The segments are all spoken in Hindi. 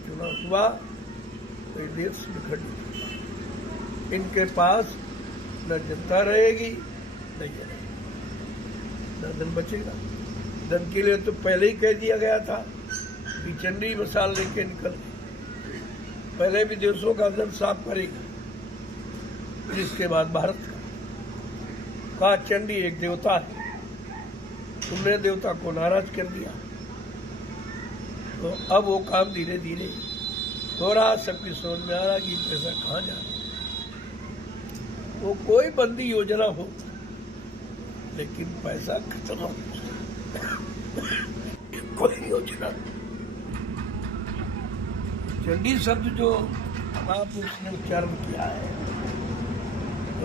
चुनाव हुआ तो ये देश विखंडित। इनके पास न जनता रहेगी न ये रहेगी, न धन बचेगा। धन के लिए तो पहले ही कह दिया गया था कि चंडी मसाल लेके निकल, पहले विदेशों का धन साफ करेगा, इसके बाद भारत का। कहा चंडी एक देवता है, तुमने देवता को नाराज कर दिया, तो अब वो काम धीरे धीरे हो रहा। सबकी समझ में आ रहा कि पैसा कहाँ जा रहा। वो कोई बंदी योजना हो लेकिन पैसा खत्म हो, कोई योजना। चंडी शब्द जो महापुरुष ने उच्चारण किया है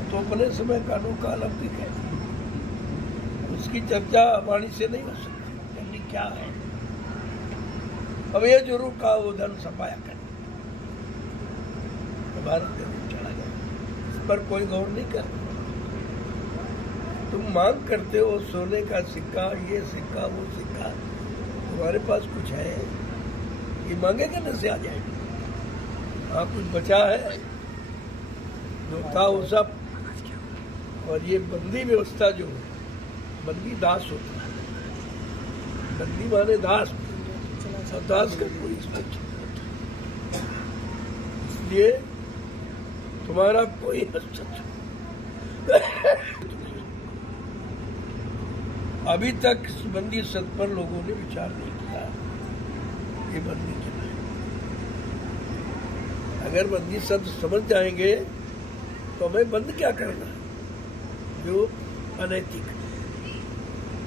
तो अपने समय का अनोखा अलौकिक है, उसकी चर्चा वाणी से नहीं हो सकती। चंडी क्या है? अब ये जरूर कहा वो धन सफाया कर भारत में चला गया, इस पर कोई गौर नहीं कर। तुम मांग करते हो सोने का सिक्का, ये सिक्का वो सिक्का, तुम्हारे पास कुछ है ये मांगे कहने से आ जाएगी। हाँ कुछ बचा है जो था वो सब। और ये बंदी व्यवस्था जो है, बंदी दास होता है, बंदी माने दास, दास का कोई इसलिए तुम्हारा कोई अभी तक इस बंदी शब्द पर लोगों ने विचार नहीं किया। ये बंदी क्या है? अगर बंदी शब्द समझ जाएंगे तो हमें बंद क्या करना है? जो अनैतिक,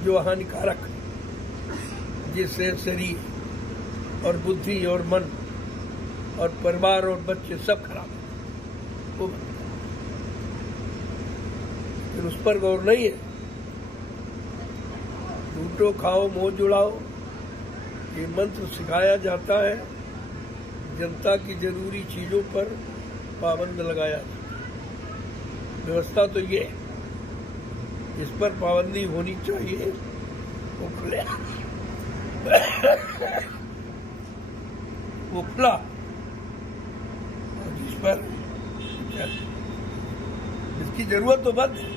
जो हानिकारक, जिससे शरीर और बुद्धि और मन और परिवार और बच्चे सब खराब है, वो बंद कर। फिर उस पर गौर नहीं है। लूटो खाओ मोह जुड़ाओ, ये मंत्र सिखाया जाता है। जनता की जरूरी चीजों पर पाबंद लगाया जाता है। व्यवस्था तो ये है, इस पर पाबंदी होनी चाहिए। वो खुले वो खुला, और जिस पर इसकी जरूरत तो बंद है।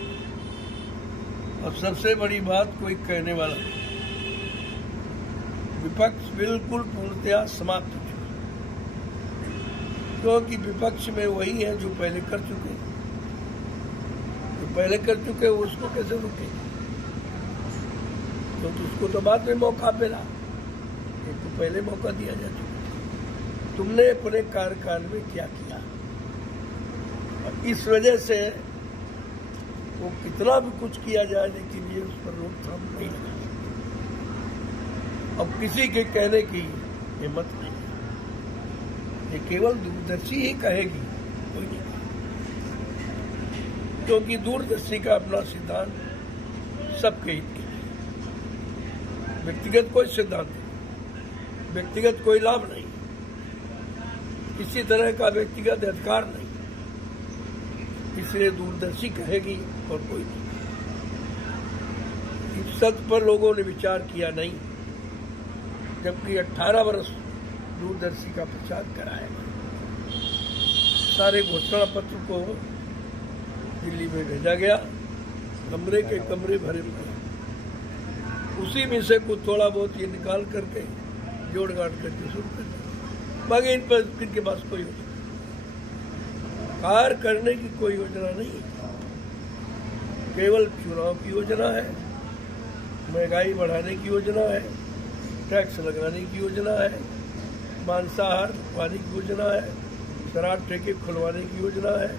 और सबसे बड़ी बात कोई कहने वाला, विपक्ष बिल्कुल पूर्णतया समाप्त हो चुका, क्योंकि विपक्ष में वही है जो पहले कर चुके। जो पहले कर चुके उसको कैसे रुके? क्योंकि उसको तो बाद में मौका मिला, एक तो पहले मौका दिया जा चुका। तुमने अपने कार्यकाल में क्या किया? और इस वजह से वो कितना भी कुछ किया जाए लेकिन ये उस पर रोकथाम नहीं लगा सकता। अब किसी के कहने की हिम्मत नहीं, ये केवल दूरदर्शी ही कहेगी, कोई नहीं। क्योंकि दूरदर्शी का अपना सिद्धांत सबके हित के लिए, व्यक्तिगत कोई सिद्धांत नहीं, व्यक्तिगत कोई लाभ नहीं, किसी तरह का व्यक्तिगत अधिकार नहीं, इसलिए दूरदर्शी कहेगी और कोई नहीं। इस सत्य पर लोगों ने विचार किया नहीं, जबकि 18 वर्ष दूरदर्शी का प्रचार कराएगा। सारे घोषणा पत्र को दिल्ली में भेजा गया, कमरे के कमरे भरे पड़े, उसी में से कुछ थोड़ा बहुत ये निकाल करके जोड़ गाड़ करके शुरू कर दिया। बाकी इन पर इनके पास कोई योजना, कार्य करने की कोई योजना नहीं है, केवल चुनाव की योजना है, महंगाई बढ़ाने की योजना है, टैक्स लगाने की योजना है, मांसाहार पाने की योजना है, शराब ठेके खुलवाने की योजना है।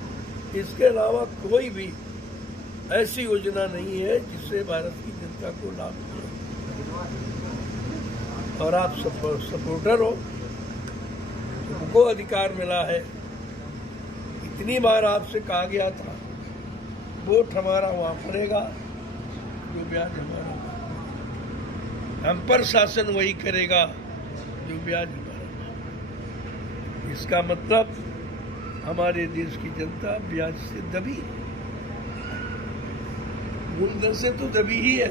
इसके अलावा कोई भी ऐसी योजना नहीं है जिससे भारत की जनता को लाभ मिले। और आप सपोर्टर हो, तुमको अधिकार मिला है। इतनी बार आपसे कहा गया था वोट हमारा वहां पड़ेगा जो ब्याज हमारा, हम पर शासन वही करेगा जो ब्याज हमारा। इसका मतलब हमारे देश की जनता ब्याज से दबी है, मूलधन से तो दबी ही है,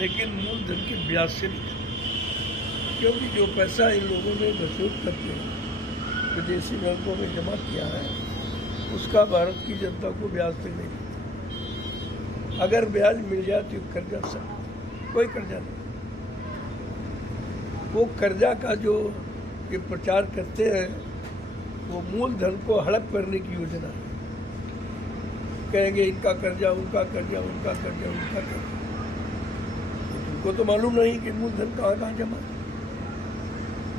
लेकिन मूलधन के ब्याज से नहीं। क्योंकि जो पैसा इन लोगों ने वसूल करके विदेशी बैंकों में जमा किया है उसका भारत की जनता को ब्याज तक नहीं मिलता। अगर ब्याज मिल जाए तो कर्जा सब, कोई कर्जा नहीं। वो कर्जा का जो ये प्रचार करते हैं वो मूलधन को हड़प करने की योजना है। कहेंगे इनका कर्जा, उनका कर्जा, उनका कर्जा, उनका कर्जा। तुमको तो मालूम नहीं कि मूलधन कहाँ कहाँ जमा है।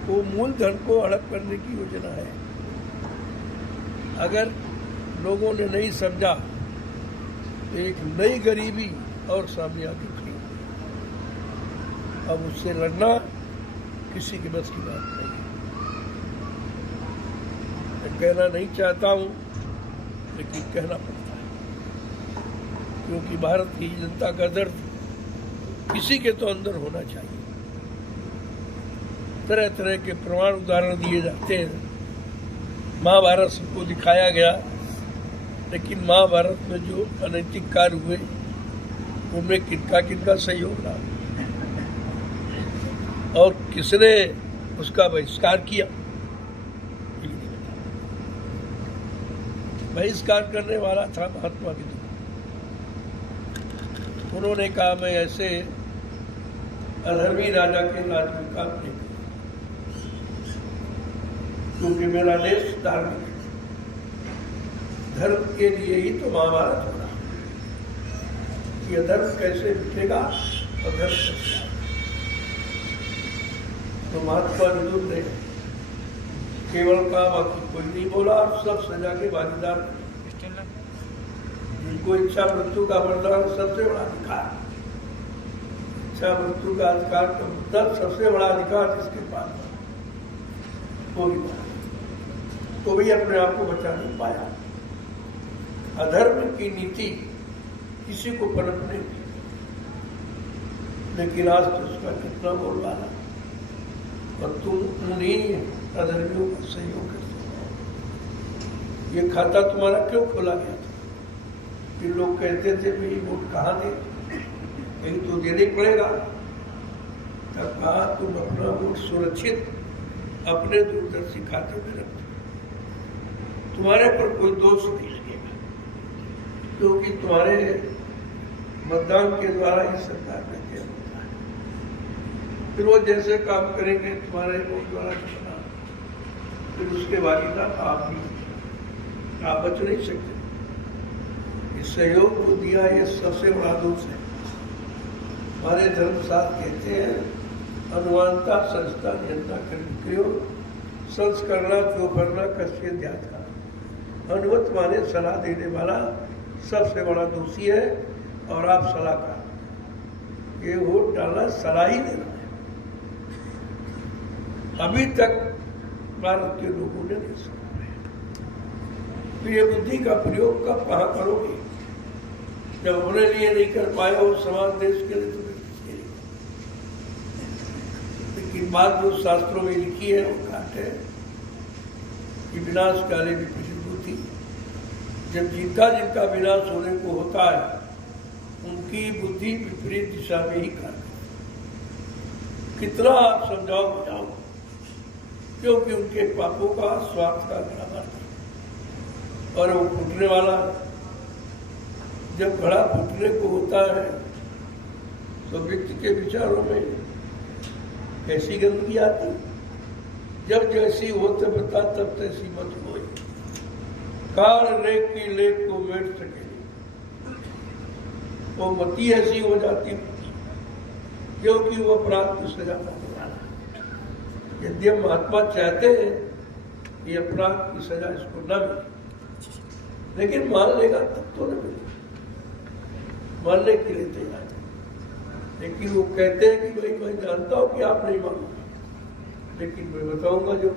वो मूलधन को हड़प करने की योजना है। अगर लोगों ने नहीं समझा तो एक नई गरीबी और सामने आके खड़ी। अब उससे लड़ना किसी के बस की बात नहीं। मैं कहना नहीं चाहता हूं, लेकिन कहना पड़ता है, क्योंकि भारत की जनता का दर्द किसी के तो अंदर होना चाहिए। तरह तरह के प्रमाण उदाहरण दिए जाते हैं। महाभारत सबको दिखाया गया, लेकिन महाभारत में जो अनैतिक कार्य हुए उनमें किनका किनका सहयोग रहा और किसने उसका बहिष्कार किया। बहिष्कार करने वाला था महात्मा गांधी। उन्होंने कहा मैं ऐसे अधर्मी राजा के राज में काम नहीं करूं, क्योंकि मेरा देश धार्मिक है। धर्म के लिए ही तो महाभारत होना। यह धर्म कैसे मिटेगा और धर्म कैसे आएगा। तो महात्मा विदुर ने केवल कहा, बाकी कोई नहीं बोला। सब सजा के भागीदार, जिनको इच्छा मृत्यु का वरदान सबसे बड़ा अधिकार। इच्छा मृत्यु का अधिकार का मतलब सबसे बड़ा अधिकार जिसके पास वो भी अपने आप को बचा नहीं पाया। अधर्म की नीति किसी को पनपने की, लेकिन आज तो उसका कितना बोल रहा और तुम उन्हीं अधर्मियों का सहयोग करते हो। ये खाता तुम्हारा क्यों खोला गया था? कि लोग कहते थे भाई वोट कहाँ दे, कहीं तो देने पड़ेगा। तब कहा तुम अपना वोट सुरक्षित अपने दूरदर्शी खाते में रखो, तुम्हारे पर कोई दोष नहीं लगेगा, क्योंकि तुम्हारे मतदान के द्वारा ही सरकार में तय होता है। फिर वो जैसे काम करेंगे तुम्हारे वोट द्वारा चुना, फिर उसके भागीदार आप भी, आप बच नहीं सकते। इस सहयोग को दिया ये सबसे बड़ा दोष है। हमारे धर्मशास्त्र कहते हैं अनुमानता संस्था नियंत्रण कर्मक्रियो संस्करणा चौपरना कस्य ध्यात का। अनुमत माने सलाह देने वाला सबसे बड़ा दोषी है और आप सलाहकार। ये वोट डालना सलाह ही देना है। अभी तक भारत के लोगों ने नहीं समझा। तो ये बुद्धि का प्रयोग कब कहाँ करोगे? जब अपने लिए नहीं कर पाए और समाज देश के लिए तो किसके लिए? लेकिन बात जो शास्त्रों में लिखी है वो कहते हैं कि विनाश काले विपरीत बुद्धि। जब जिनका जिनका विनाश होने को होता है उनकी बुद्धि विपरीत दिशा में ही कार्य। कितना आप समझाओ बुझाओ, क्योंकि उनके पापों का स्वार्थ का घड़ा भरता और वो फूटने वाला है। जब घड़ा फूटने को होता है तो व्यक्ति के विचारों में कैसी गंदगी आती। जब जैसी होते बता तब तैसी मत हो। काल रेख की लेख को मेट सके वो मती ऐसी हो जाती, क्योंकि वो अपराध की सजा पाने वाला है। यदि महात्मा चाहते हैं कि अपराध की सजा इसको न मिले, लेकिन मान लेगा तब तो न मिले, मानने के लिए तैयार। लेकिन वो कहते हैं कि भाई मैं जानता हूं कि आप नहीं मानोगे, लेकिन मैं बताऊंगा जो